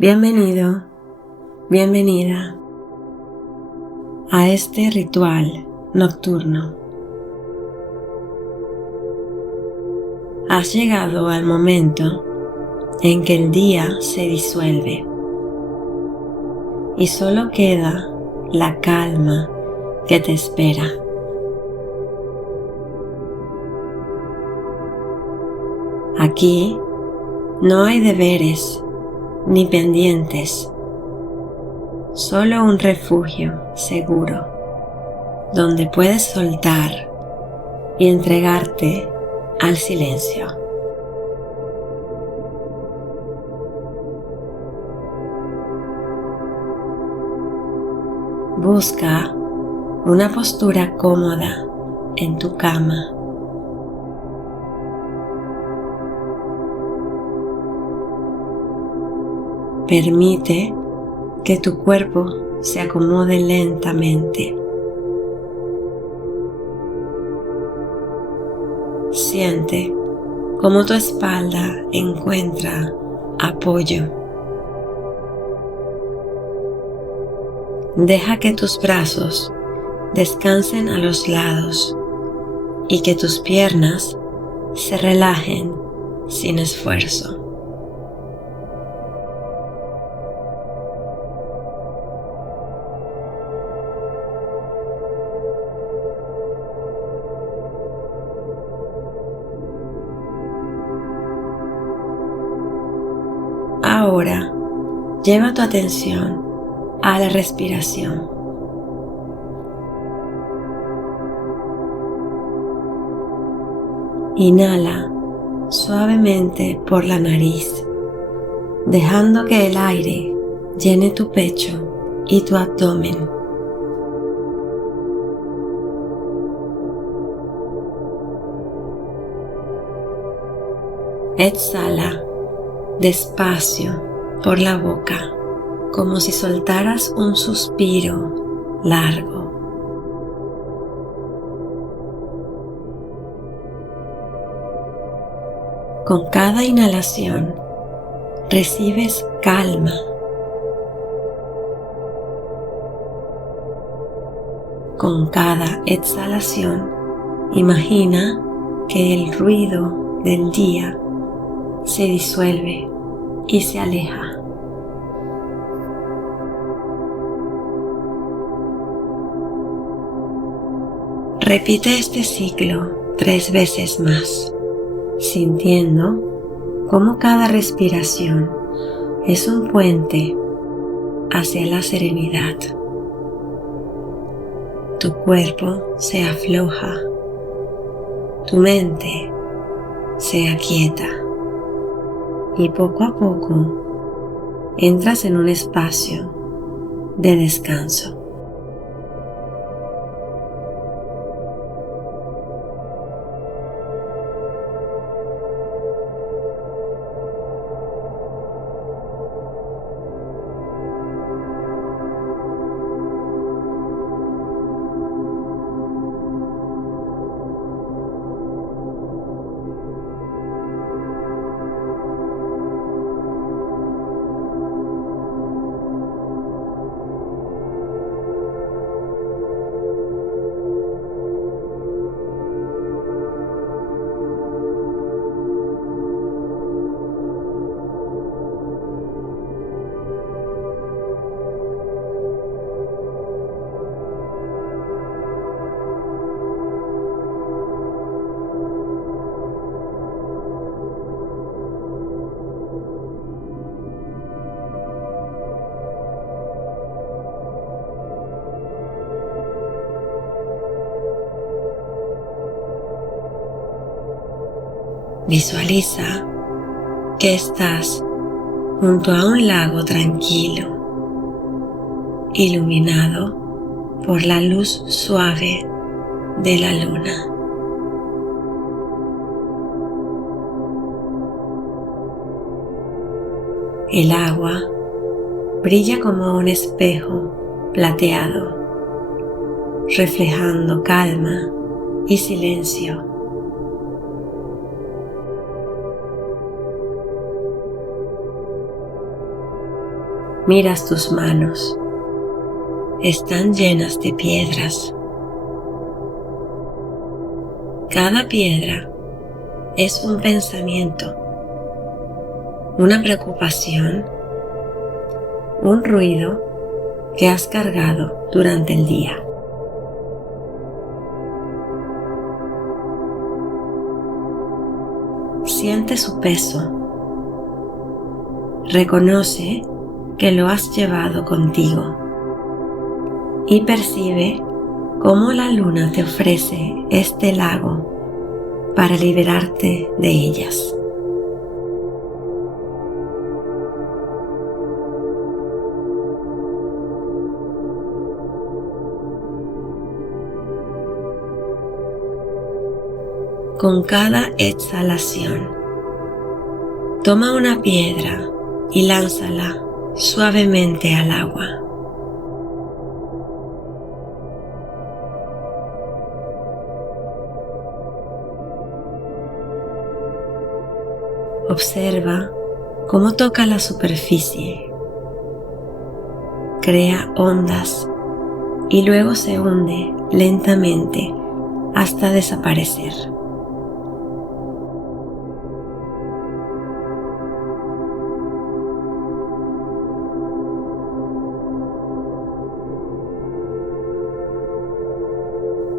Bienvenido, bienvenida a este ritual nocturno. Has llegado al momento en que el día se disuelve y solo queda la calma que te espera. Aquí no hay deberes ni pendientes, solo un refugio seguro donde puedes soltar y entregarte al silencio. Busca una postura cómoda en tu cama. Permite que tu cuerpo se acomode lentamente. Siente cómo tu espalda encuentra apoyo. Deja que tus brazos descansen a los lados y que tus piernas se relajen sin esfuerzo. Ahora, lleva tu atención a la respiración. Inhala suavemente por la nariz, dejando que el aire llene tu pecho y tu abdomen. Exhala despacio por la boca, como si soltaras un suspiro largo. Con cada inhalación recibes calma. Con cada exhalación imagina que el ruido del día se disuelve y se aleja. Repite este ciclo 3 veces más, sintiendo cómo cada respiración es un puente hacia la serenidad. Tu cuerpo se afloja, tu mente se aquieta y poco a poco entras en un espacio de descanso. Visualiza que estás junto a un lago tranquilo, iluminado por la luz suave de la luna. El agua brilla como un espejo plateado, reflejando calma y silencio. Miras tus manos. Están llenas de piedras. Cada piedra es un pensamiento, una preocupación, un ruido que has cargado durante el día. Siente su peso. Reconoce que lo has llevado contigo y percibe cómo la luna te ofrece este lago para liberarte de ellas. Con cada exhalación, toma una piedra y lánzala suavemente al agua. Observa cómo toca la superficie, crea ondas y luego se hunde lentamente hasta desaparecer.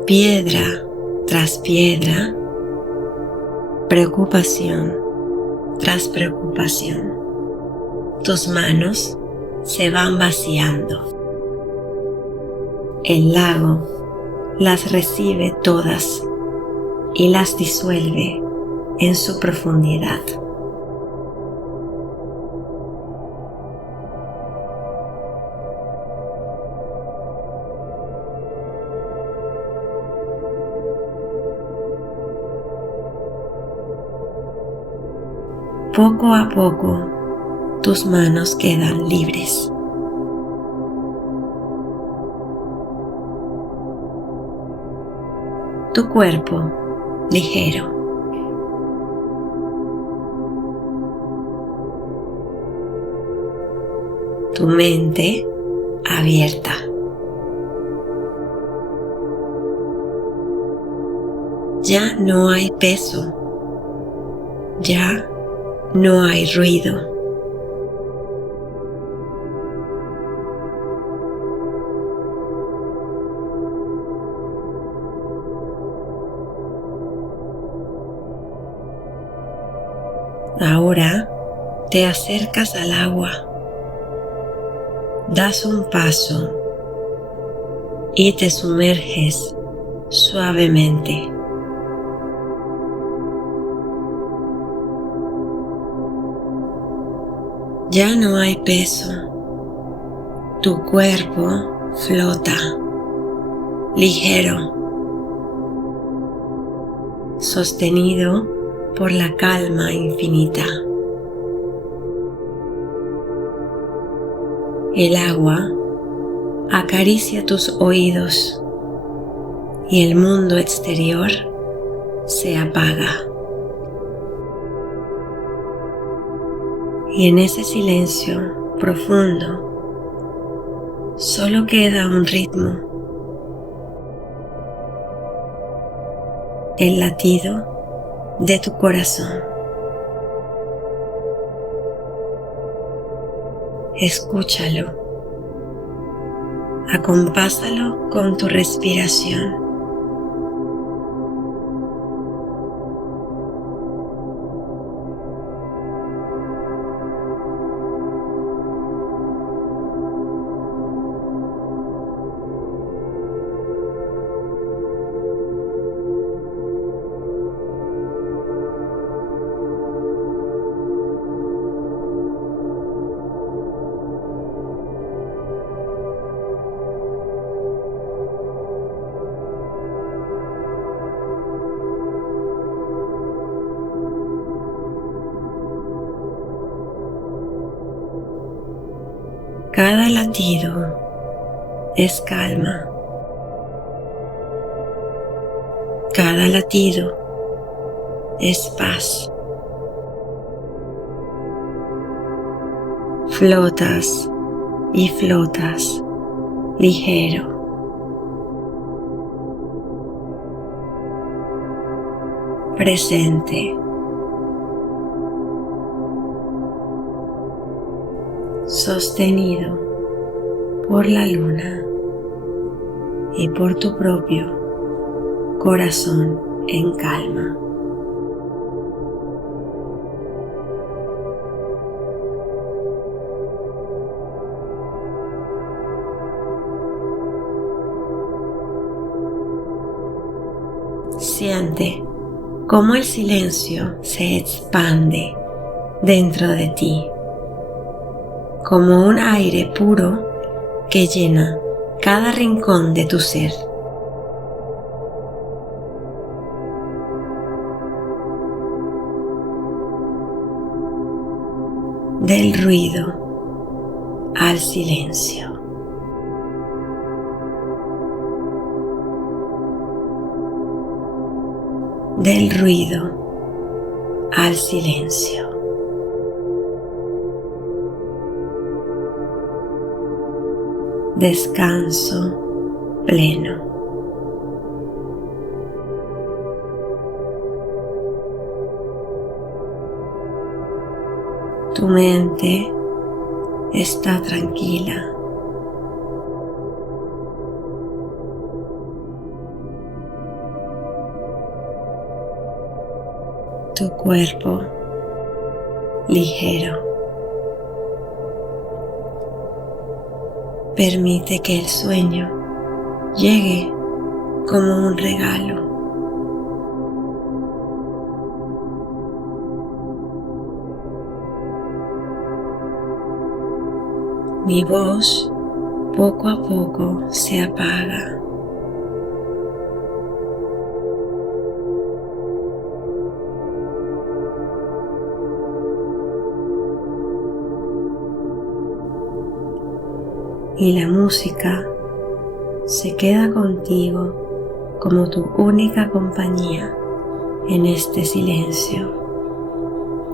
Piedra tras piedra, preocupación tras preocupación, tus manos se van vaciando. El lago las recibe todas y las disuelve en su profundidad. Poco a poco, tus manos quedan libres. Tu cuerpo ligero. Tu mente abierta. Ya no hay peso. Ya no hay ruido. Ahora te acercas al agua, das un paso y te sumerges suavemente. Ya no hay peso. Tu cuerpo flota, ligero, sostenido por la calma infinita. El agua acaricia tus oídos y el mundo exterior se apaga. Y en ese silencio profundo solo queda un ritmo, el latido de tu corazón. Escúchalo, acompásalo con tu respiración. Cada latido es calma. Cada latido es paz. Flotas y flotas ligero. Presente. Sostenido por la luna y por tu propio corazón en calma. Siente cómo el silencio se expande dentro de ti, como un aire puro que llena cada rincón de tu ser. Del ruido al silencio. Del ruido al silencio. Descanso pleno. Tu mente está tranquila. Tu cuerpo ligero. Permite que el sueño llegue como un regalo. Mi voz poco a poco se apaga. Y la música se queda contigo como tu única compañía en este silencio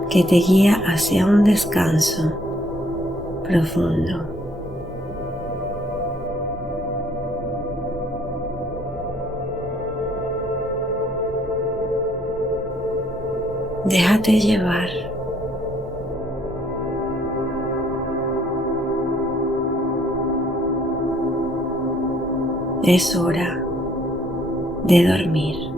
que te guía hacia un descanso profundo. Déjate llevar. Es hora de dormir.